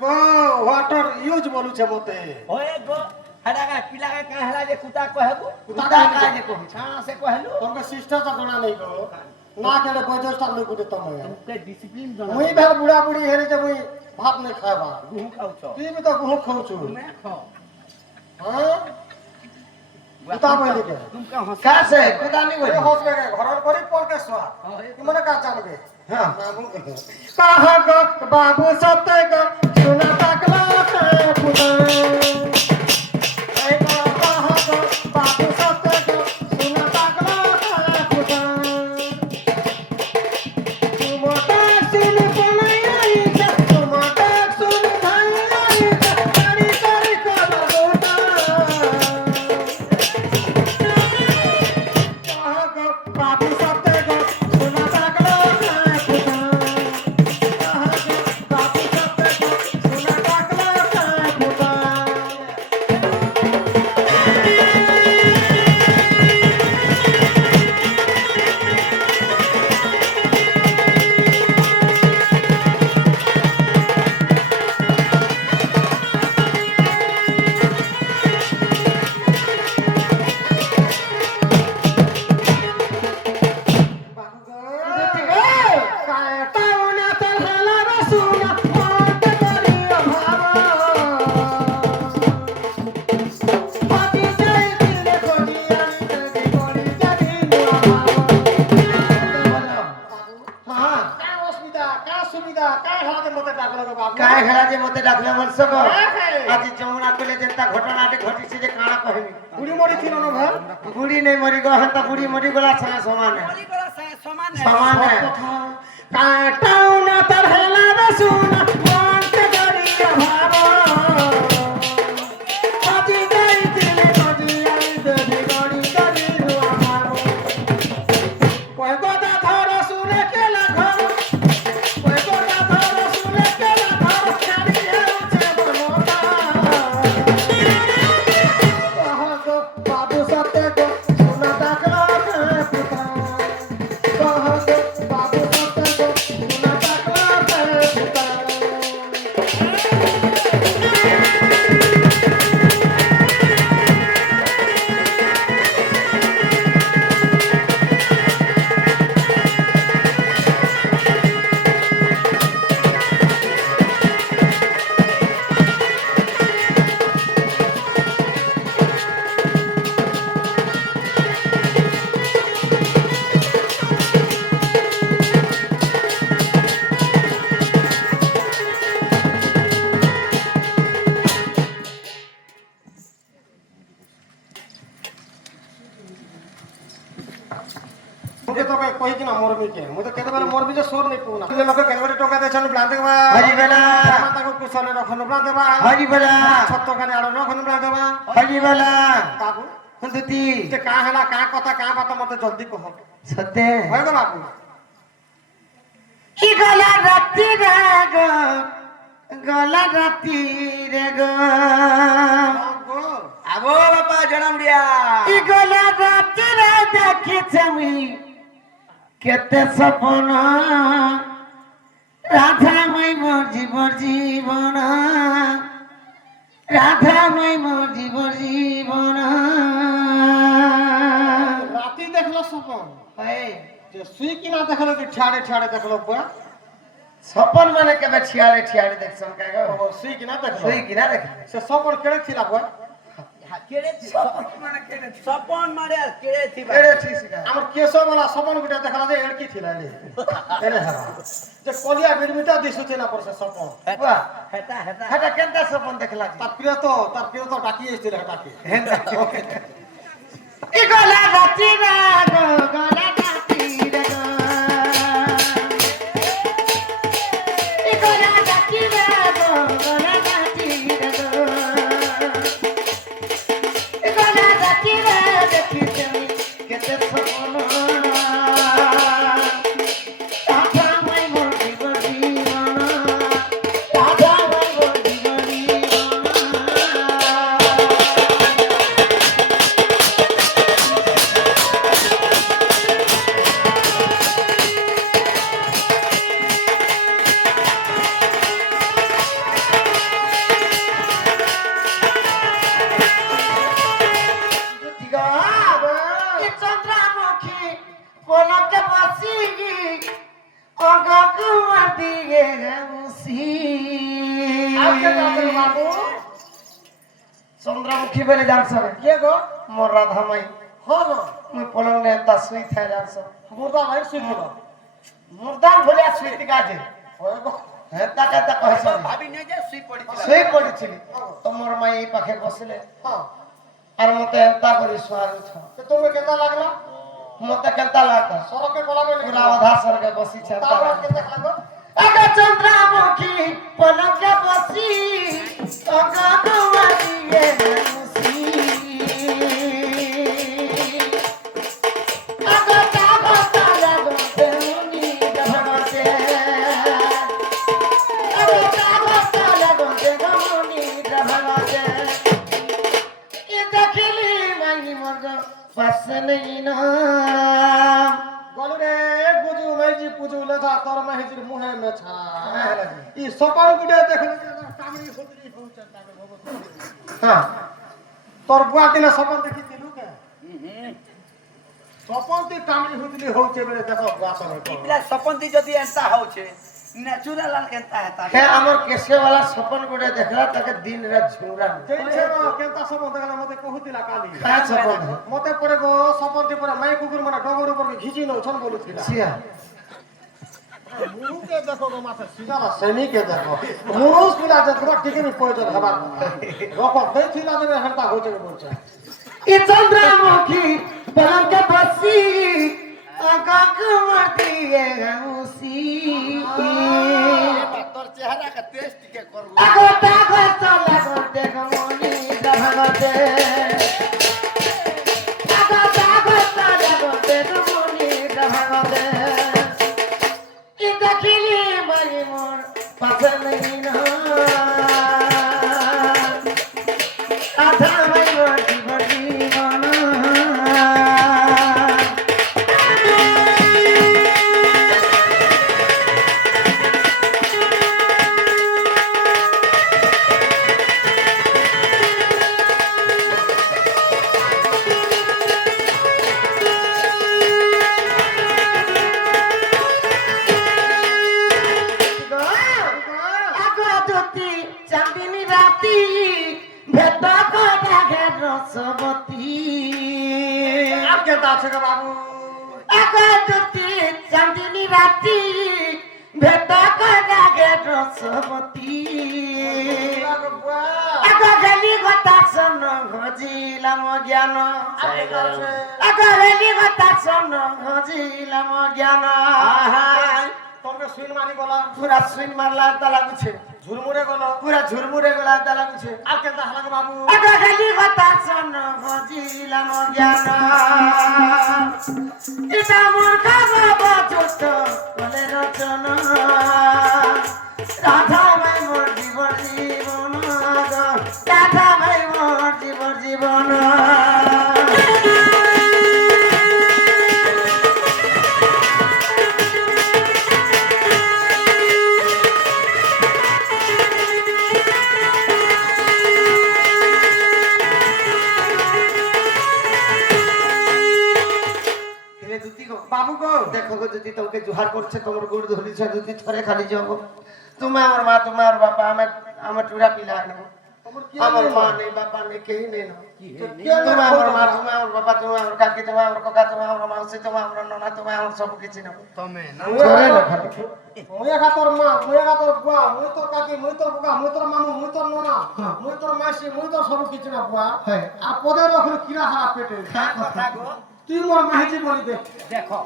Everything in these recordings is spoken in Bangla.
গো ওয়াটার ইউজ বলুছে মতে ওয়ে গো হাডাগা পিলাগা কাহলা যে কুতা কহবু কুতা কা যে কহু ছানা সে কহলু তোমকে শিষ্টাচার জনা নেই গো না কেলে বৈজস্টার লই গুটে তুমি তুমকে ডিসিপ্লিন জনা মুই ভেল বুড়া বুড়ি হেরে যে মুই ভাত নাই খাইবা গুহু খাউছ তুই বি তো গুহ খাউছু তুমি খাও হ্যাঁ কুতা বইলি কে তুমকে হস কাছে কুদা নি ওই বলি হসবে কে ঘরর করি পলকে সোয়া হ্যাঁ। কি মনে কা জানবে হ্যাঁ কাহা গো বাবু সতে গো সুনা তাকলা পুতা এই গো কাহা গো বাবু সতে গো সুনা তাকলা পুতা তুমটা সুন পলাই আইছা তুমটা সুন ধাই আইছা তারি তারি কলা গোটা কাহা গো বাবু সতে গো সুনা তাকলা পুতা কাহা গো বাবু সতে গো সুনা তাকলা পুতা কায় খেলা যে মতে ডাকলে বলছ গো আজ যমুনা কইলে যেটা ঘটনাটি ঘটিছে যে কানা কহিনি বুড়ি নেই মরি গো হন্তা বুড়ি মরি গলা সঙ্গে সমান বলি করা সমান সমান বাবু সাথে গো সোনা টাকলা পুতা বাবু সাথে গো সোনা টাকলা পুতা मुझे तो कोई कि ना मोरबी के मुझे कहते बारे मोरबी जो सोर नहीं पूना मुझे लोग कहते टोका दे चल ब्लांते बा हरि बेला माता को कुशल रखन ब्लांते बा हरि बेला छत्तो काने आड़ो रखन ब्लांते बा हरि बेला बाबू हुंदुती ते का हला का कथा का बात मते जल्दी कह सत्य होय गो बाबू ই গলা রাতি রে গো গলা রাতি রে গো गो আগো বাপা জনামড়িয়া ই গলা রাতি রে দেখিছে মুই কেতে সপন রাধাময় মোর জীবন রাধাময় মোর জীবন राती देखलो सपन হয় जे सुई की ना देखलो कि ठाड़े ठाड़े देखलो बुआ সপন মানে কেবে ছিয়াড়ে ছিয়াড়ে দেখছন কে গো ओ सुई की ना देखलो তুই কিনা দেখ से सपन केड़े थिला बुआ কেড়ে মানে কেড়ে সপন মারে আর কেড়ে থিবা এরে ঠিক শিখা हमर केसो वाला सपन गुटा देखला जे एड़की थिला ले एरे हरा जे कोलिया बिडमिटा दिसु थिला पर से सपन বাহ হেতা হেতা এটা কেনটা সপন দেখলা तार प्रिय तो डाकी आइছিল डाकी ই গলা রাতি রে গো গলা রাতি রে গো ই গলা রাতি রে গো গলা রাতি রে গো ই গলা রাতি রে দেখিতে কেতে সপন রাধাময় মোর জীবন রাধাময় মোর জীবন পলকে বসি অগকুমার দিয়ে মুসি আর কে আছে বাবু চন্দ্রমুখী বলে জানছ কে গো মোর রাধামাই হলো মুই পলং নে তা সুই থাই জানছ মুর্দা ভাই শুইছিল মুর্দার বলে সুইতি কাজে ওই গো হ্যাঁ তাকে তা কইছ ভাবি নিয়ে যে শুই পড়েছিল শুই পড়েছিলি তোমার মাই এই পাখে বসলে হ্যাঁ আর মতে এন্তা করে শোয়ার উঠা তো তুমি কেমন লাগলো মতে কেনতা লাগতা সরকে গলা গলি পুরা অধা সরকে বসিছে তারপর কে দেখলাম গো আগা চন্দ্রমুখী পলকে বসি অগকুমার দিয়ে মুসি আগা তাগা তালা গতে মুনি ভগতে আগা তাগা তালা গতে মুনি ভগতে এ দেখিলি মাই মর্গ পাস নেই না গলু রে গুজু মেজি পুজু লেখা তোর মেজির মুহে মেছা ই সপাল গুডে দেখলি কামড়ি ফুটলি পৌঁছা তাবে ভগত হ্যাঁ তোর বুয়া দিনে সপন দেখি দিলু কে সপন তুই কামড়ি ফুটলি হউছে বেলে দেখো বুয়া সরে পিলা সপন্তি যদি এন্তা হচ্ছে ন্যাচুরাল কেনতা হেতা হ্যাঁ আমার কেসে वाला সপন গুডে দেখলা তাকে দিন রাত ঝুরা যেইছে কেনতা সপন দেখলা মতে কহুতিলা কালি খায় সপন মতে পরে গো সপনটি পরে মাই কুকুর মানে ডগর উপর ঘিচি নও ছন বলুছিলা সিয়া মুকে দেখো গো মাথা সিগালা সেনিকে দেখো মুরুস পিলা যে তোরা টিকিনি প্রয়োজন হবার রকম দেখিলা যে হেলতা হইছে বলছে ই চন্দ্রমুখী পলকে বসি অগকুমার দিয়ে মুসি তোর চেহারা কা টেস্ট কে করব আগো তাগো তালা গতে মুনি ভগতে আগো তাগো তালা গতে মুনি ভগতে ই দেখিলি মাই মোর পাছে নেই না আধা মাই মোর জীবন চাঁদিনী রাতি ভেদ করা ঘের রসবতী আর কেনতা আছে গো বাবু আগতি চাঁদিনী রাতি ভেদ করা ঘের রসবতী আগ গেলি কথা শোন হজিলাম জ্ঞান আগ গেলি কথা শোন হজিলাম জ্ঞান তোমরা সুইন মারি গলা পুরা সুইন মারলা তা লাগুছে ঝুরমুরে গলা পুরা ঝুরমুরে গলা তা লাগুছে আর কেনতা হালা গো বাবু আগ গেলি কথা শোন হজিলাম জ্ঞান এটা মোর খাবা ছোট বলে রচনা রাধা ভাই মোর জীবন জীবন রাধা ভাই মোর জীবন জীবন বাবু গো দেখো গো যদি তোকে জোহার করছে তোমার গোড় ধরিছে যদি থরে খালি যাব তুমি আমার মা তুমি আমার বাবা আমার টুরা পিলা নেব তোমার কি আমার মা নেই বাবা নেই কেই নেই না তুমি আমার মা তুমি আমার বাবা তুমি আমার কাকি তুমি আমার কাকা তুমি আমার মাউসি তুমি আমার ননা তুমি আমার সব কিছু নেব তুমি না ধরে না খালি মুই একা তোর মা মুই একা তোর বুয়া মুই তোর কাকি মুই তোর বুকা মুই তোর মামু মুই তোর ননা মুই তোর মাসি মুই তোর সব কিছু না বুয়া হ্যাঁ আর পদের ওখানে কিরা হারা পেটে কথা গো তুই মোর মাহিতি বলি দে দেখো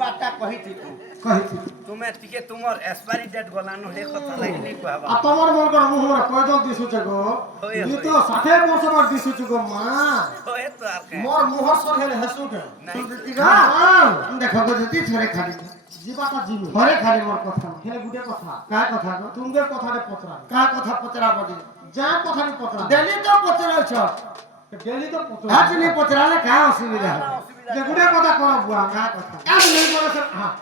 বাটা কহিতি তু কহিছি তুমি টিকে তোমার এক্সপায়ারি ডেট গলানো হে কথা লাগলি কহবা আর তোমার মন কর মুহ মোর কয়জন দিছুছে গো হই, ই হই। তো 60 বছর বার দিছুছে গো মা ওয়ে তো আর কে মোর মুহর সর হেলে হেসুকে নাই দেখো গো যদি থরে খালি জীবাটা জিমি থরে খালি মোর কথা হেলে গুডে কথা কা কথা গো তুমদের কথারে পত্রা কা কথা পচরা বলি যা কথারে পত্রা ডেলি তো পচরাছ ডেলি তো পত্রা আজ নি পচরালে কা অসুবিধা হবে অসুবিধা যে গুডে কথা কর বুয়া কা কথা আর নেই বলে হ্যাঁ